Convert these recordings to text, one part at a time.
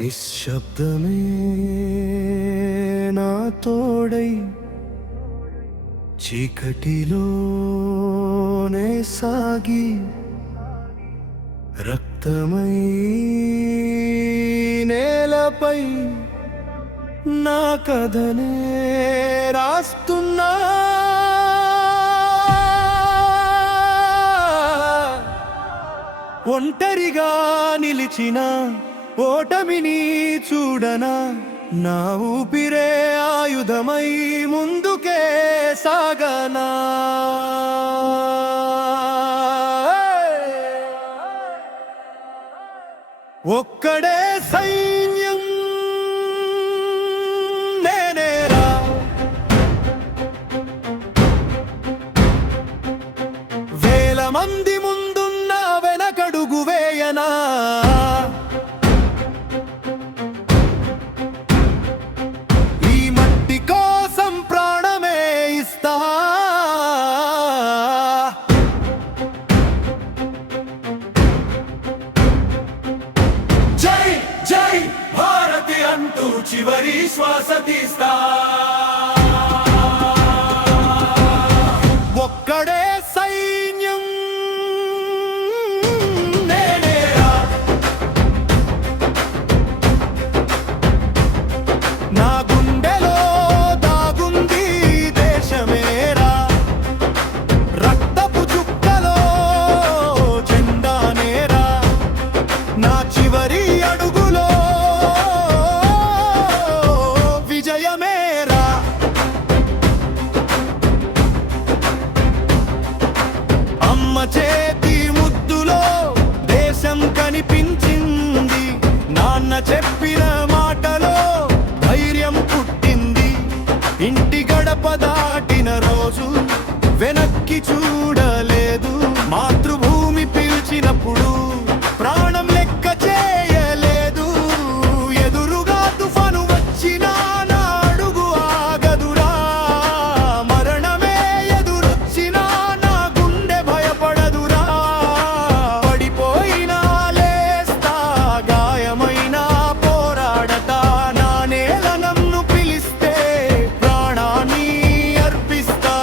నిశ్శబ్దమే నా తోడై చీకటిలోనే సాగి రక్తమై నేలపై నా కథనే రాస్తున్నా. ఒంటరిగా నిలిచిన ఓటమిని చూడనా, నా ఊపిరే ఆయుధమై ముందుకే సాగనా. ఒక్కడే సైన్యం నేనేరా, వేల మంది ముందున్న వెనకడుగు వేయనా. ఈ మట్టి కోసం ప్రాణమే ఇస్తా. జై జై భారతి అంటూ చివరి శ్వాస తీస్తా. ఒక్కడే సైన్యం నేనేరా, నా గుండెలో దాగుంది దేశమేరా. రక్తపు చుక్కలో జెండానేరా, నా చివరి అడుగులో విజయమేరా. అమ్మ చేతి ముద్దులో దేశం కనిపించింది, నాన్న చెప్పిన మాటలో ధైర్యం పుట్టింది. ఇంటి గడప దాటిన రోజు వెనక్కి చూడలేదు, మాతృభూమి పిలిచినప్పుడు ప్రాణం లెక్క చేయలేదు. ఎదురుగా తుఫాను వచ్చినా నా అడుగు ఆగదురా, మరణమే ఎదురొచ్చినా నా గుండె భయపడదురా. పడిపోయినా లేస్తా, గాయమైనా పోరాడతా. నా నేల నన్ను పిలిస్తే ప్రాణాన్ని అర్పిస్తా.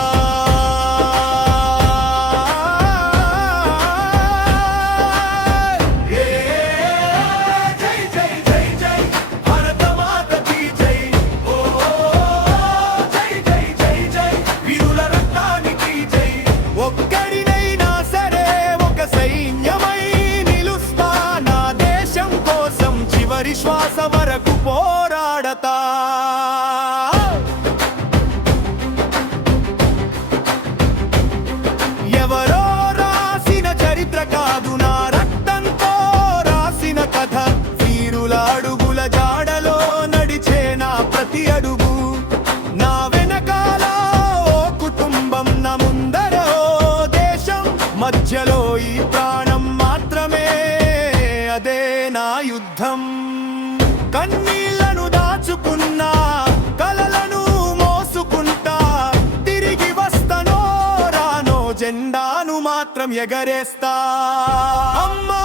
జై జై జై జై భారత మాతకి జై. ఓ జై జై జై జై వీరుల రక్తానికి జై. ఒక్కడినైనా సరే ఒక సైన్యమై నిలుస్తా, నా దేశం కోసం చివరి శ్వాస వరకు పోరాడతా. ఎవరో రాసిన చరిత్ర కాదు, నా రక్తంతో రాసిన కథ. వీరుల అడుగుల జాడలో నడిచే నా ప్రతి అడుగు. నా వెనకాల ఓ కుటుంబం, నా ముందర ఓ దేశం, మధ్యలో ఈ ప్రాణం మాత్రమే, అదే నా యుద్ధం. కన్నీళ్లను దాచుకున్నా, కలలను మోసుకుంటా, తిరిగి వస్తనో రానో జెండాను మాత్రం ఎగరేస్తా. అమ్మా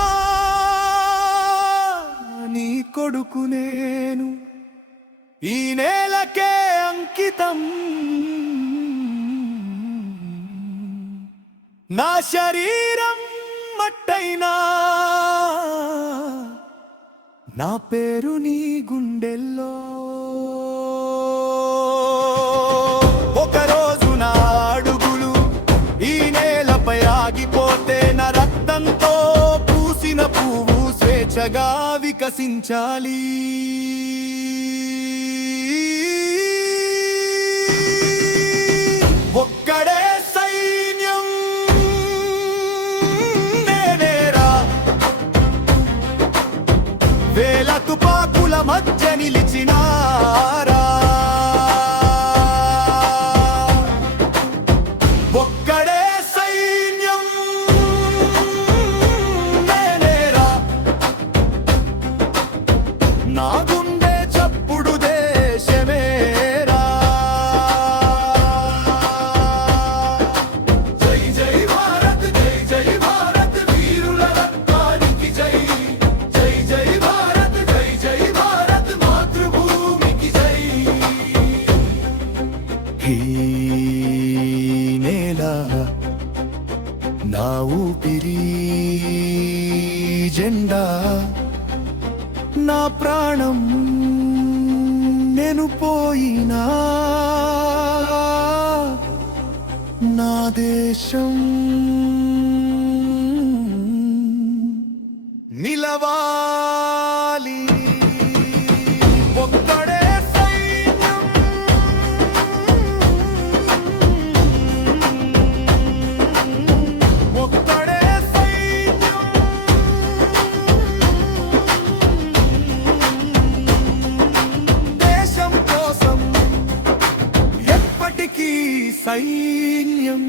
నీ కొడుకు నేను, ఈ నేలకే అంకితం. నా శరీరం మట్టైనా, నా పేరు నీ గుండెల్లో. ఒకరోజు నా అడుగులు ఈ నేలపై ఆగిపోతే, నా రక్తంతో పూసిన పువ్వు స్వేచ్ఛగా వికసించాలి. ఒక్కడే సైన్యం నేనేరా, వేల తుపాకుల మధ్య నిలిచినారా. ఒక్కడే సైన్యం నేనేరా, నా గుండె చప్పుడు దేశమేరా. నేను పోయినా నా దేశం నిలవాలి. ఒక్కడే సైన్యం, ఒక్కడే సైన్యం, దేశం కోసం ఎప్పటికీ సైన్యం.